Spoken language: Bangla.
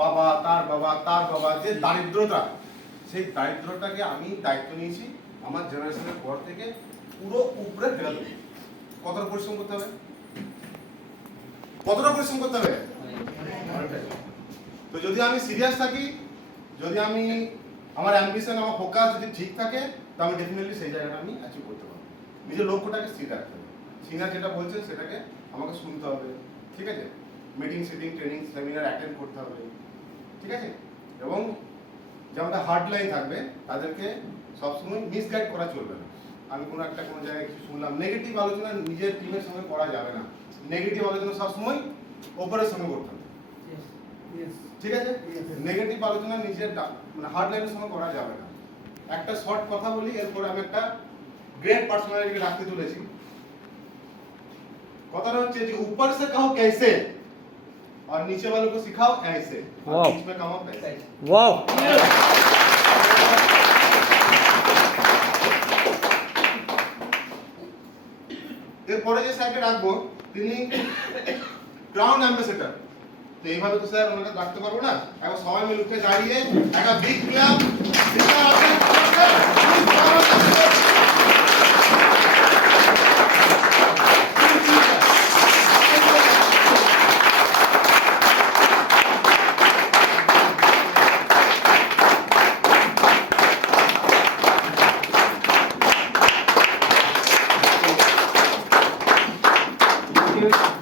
বাবা তার বাবা তার বাবা যে দারিদ্রতা, সেই দারিদ্রটাকে আমি দায়িত্ব নিয়েছি আমার জেনারেশনের পর থেকে পুরো উপরে ফেলে দেবো। কতটা পরিশ্রম করতে হবে, কতটা পরিশ্রম করতে হবে? তো যদি আমি সিরিয়াস থাকি, যদি আমি আমার অ্যাম্বিশন, আমার ফোকাস যদি ঠিক থাকে, তো আমি ডেফিনেটলি সেই জায়গাটা আমি অ্যাচিভ করতে পারবো। নিজের লক্ষ্যটাকে স্থির রাখতে হবে, সিনিয়র যেটা বলছে সেটাকে আমাকে শুনতে হবে, ঠিক আছে? Meeting sitting training seminar attend করতে হবে, ঠিক আছে? এবং যে আমাদের হার্ড লাইন থাকবে তাদেরকে সবসময় মিসগাইড করা চলবে না। আমি কোনো জায়গায় কিছু শুনলাম, নেগেটিভ আলোচনা নিজের টিমের সঙ্গে করা যাবে না। নেগেটিভ আলোচনা সবসময় ওপরের সঙ্গে করতে হবে, ঠিক আছে? নেগেটিভ আলোচনা নিজের মানে হার্ড লাইনের সঙ্গে করা যাবে না। একটা শর্ট কথা বলি, এরপর আমি একটা গ্রেট পার্সোনালিটি রাখতে চলেছি। কথাটা হচ্ছে যে ऊपर से कहो कैसे और नीचे वालों को सिखाओ ऐसे और बीच में कमाओ पैसे। वाह, এরপরে যে স্যারকে রাখবো তিনি ক্রাউন অ্যাম্বাসেডর। তো এইভাবে তো স্যার ওনাকে রাখতে পারবো না, এখন সবাই মিলে উঠে দাঁড়িয়ে একটা বিগ ক্লাব Thank you.